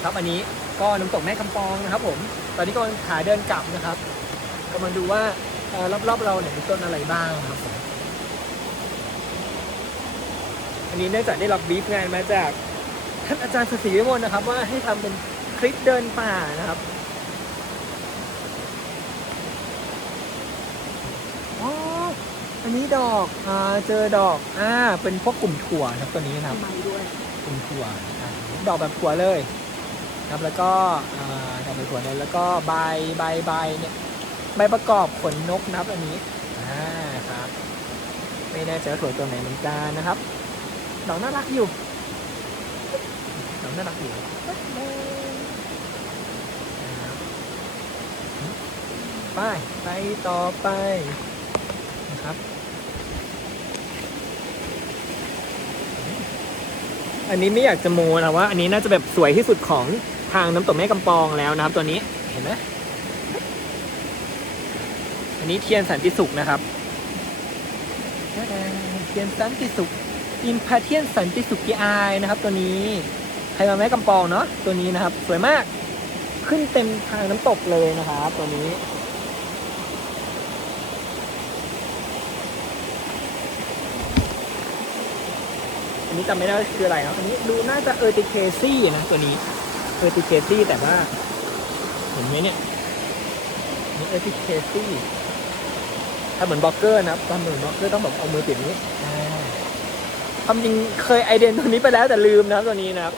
นะครับ อันนี้ก็น้ำตกแม่กำปองนะครับ ผม ตอนนี้กำลังขาเดินกลับนะครับกำลังดูว่าเอ่อรอบๆเราเนี่ยมีต้นอะไรบ้างนะครับผมอันนี้เนื่องจากได้รับบีฟงานมาจากท่านอาจารย์สศิวิมลนะครับ ว่าให้ทำเป็นคลิปเดินป่านะครับอ๋ออันนี้ดอกอ่าเจอดอกอ่าเป็นพวกกลุ่มถั่วนะครับตัวนี้นะครับทำไมด้วยกลุ่มถั่วอ่าดอกแบบถั่วเลยนะ ครับแล้วก็อ่าดอกแบบถั่วเลยแล้วก็ใบใบใบเนี่ยใบประกอบขนนกนะครับอันนี้อ่าครับ ไม่แน่ใจว่าถั่วตัวไหนเหมือนกันนะครับดอกน่ารักอยู่ดอกน่ารักอยู่ไปไปต่อไปนะครับ อันนี้ไม่อยากจะโมนะว่า อันนี้น่าจะแบบสวยที่สุดของ ทางน้ำตกแม่กำปองแล้วนะครับ ตัวนี้เห็นไหมอันนี้เทียนสันติสุขนะครับเทียนสันติสุขอิมพาเทียนสันติสุขกิอนะครับ ตัวนี้ใครมาแม่กำปองเนาะตัวนี้นะครับ สวยมากขึ้นเต็มทางน้ำตกเลยนะครับ ตัวนี้ อันนี้จำไม่ได้ว่าคืออะไรเนาะอันนี้ดูน่าจะเออร์ติเคซี่นะตัวนี้ เออร์ติเคซี่แต่ว่า เห็นไหมเนี่ยนี่เออร์ติเคซี่ถ้าเหมือนบล็อกเกอร์นะครับถ้าเหมือนบล็อกเกอร์ต้องแบบเอามือปิดอย่างนี้อ่าความจริงเคยไอเดนตัวนี้ไปแล้วแต่ลืมนะครับตัวนี้นะครับ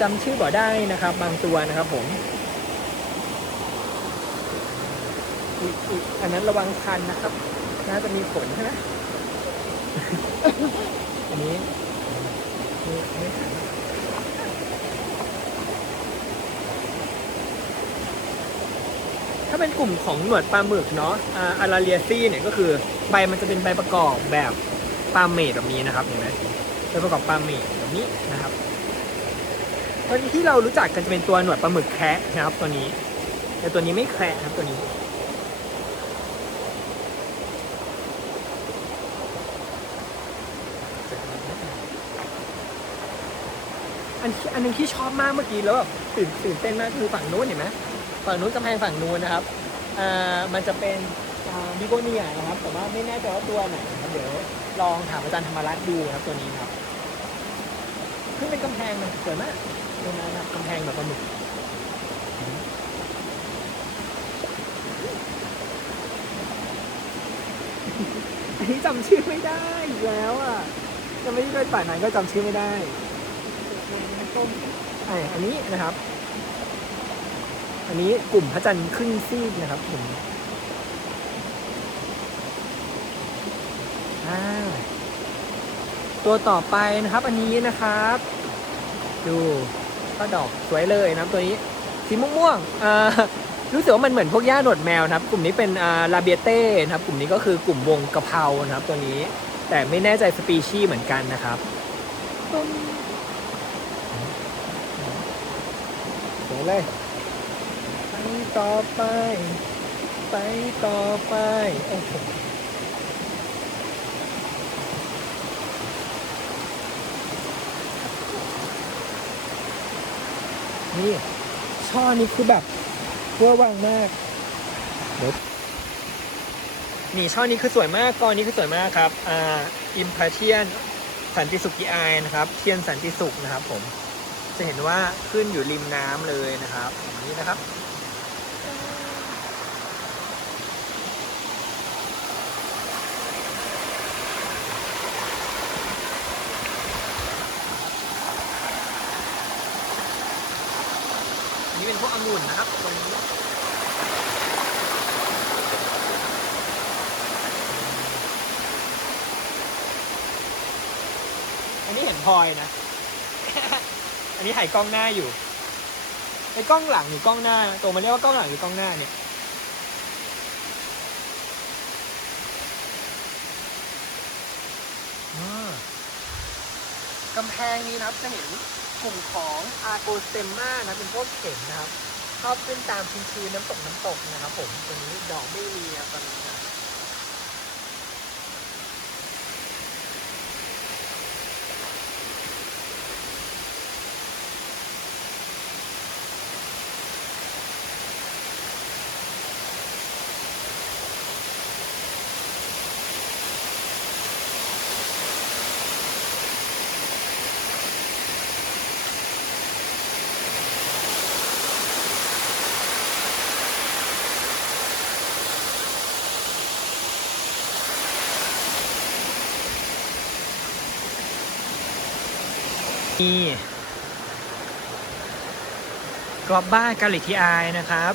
จำชื่อบ่ได้นะครับ บางตัวนะครับผมอุ๊ยอุ๊ยอันนั้นระวังคันนะครับ น่าจะมีผลใช่ไหมอันนี้นี่ไม่ทันาเป็นกลุ่มของหนวดปลาหมึกเนาะอาราเลียซี่เนี่ยก็คือใบมันจะเป็นใบประกอบแบบปลาเมดแบบนี้นะครับเห็นไหมใบประกอบปลาเมดแบบนี้นะครับตอนที่เรารู้จักกันจะเป็นตัวหนวดปลาหมึกแคระนะครับตัวนี้ แต่ตัวนี้ไม่แคระนะครับตัวนี้อันที่อันหนึงที่ชอบมากเมื่อกี้แล้วแบบตื่นตื่นเต้นมากคือฝั่งโน้นเห็นไหม ฝั่งนู้นกำแพงฝั่งนู้นนะครับอ่ามันจะเป็นบิโกเนียนะครับแต่ว่าไม่แน่ใจว่าตัวไหนนะครับเดี๋ยวลองถามอาจารย์ธรรมรัตน์ดูนะครับตัวนี้ครับขึ้นเป็นกำแพงมันสวยมากตรงนั้นนะครับกำแพงแบบปลาหมึกอันนี้จำชื่อไม่ได้อีกแล้วอะจะไม่ได้ไปป่าไหนก็จำชื่อไม่ได้ต้มไออันนี้นะครับ อันนี้กลุ่มพระจันทร์ขึ้นซีดนะครับผมอ่าตัวต่อไปนะครับ อันนี้นะครับ ดูก็ดอกสวยเลยนะครับตัวนี้สีม่วงๆอ่ารู้สึกว่ามันเหมือนพวกหญ้าหนวดแมวนะครับ กลุ่มนี้เป็นอ่าลาเบียเต้นะครับ กลุ่มนี้ก็คือกลุ่มวงกะเพรานะครับ ตัวนี้แต่ไม่แน่ใจสปีชีส์เหมือนกันนะครับสวยเลยไป ต่อไป ไปต่อไป โอ้โหนี่ช่อนี้คือแบบเวอร์วังมากเดี๋ยวนี่ช่อนี้คือสวยมากกอนี้คือสวยมากครับอ่าอิมพาเทียนสันติสุขกีอายนะครับ เทียนสันติสุขนะครับผม จะเห็นว่าขึ้นอยู่ริมน้ำเลยนะครับอย่างนี้นะครับ นนี้เป็นพวกองุ่นนะครับตรงนี้อันนี้เห็นพลอยนะ อันนี้ถ่ายกล้องหน้าอยู่ ไอ้กล้องหลังหรือกล้องหน้าตัวมันเรียกว่ากล้องหลังหรือกล้องหน้าเนี่ยอ่ากำแพงนี้นะครับจะเห็นกลุ่มของอาโกสเตมมานะเป็นพวกเข็มนะครับชอบขึ้นตามชื้นๆน้ำตกน้ำตกนะครับผมตัวนี้ดอกไม่มียบตอนนี้ นะมีกรอบบ้านกาลิทีอายนะครับ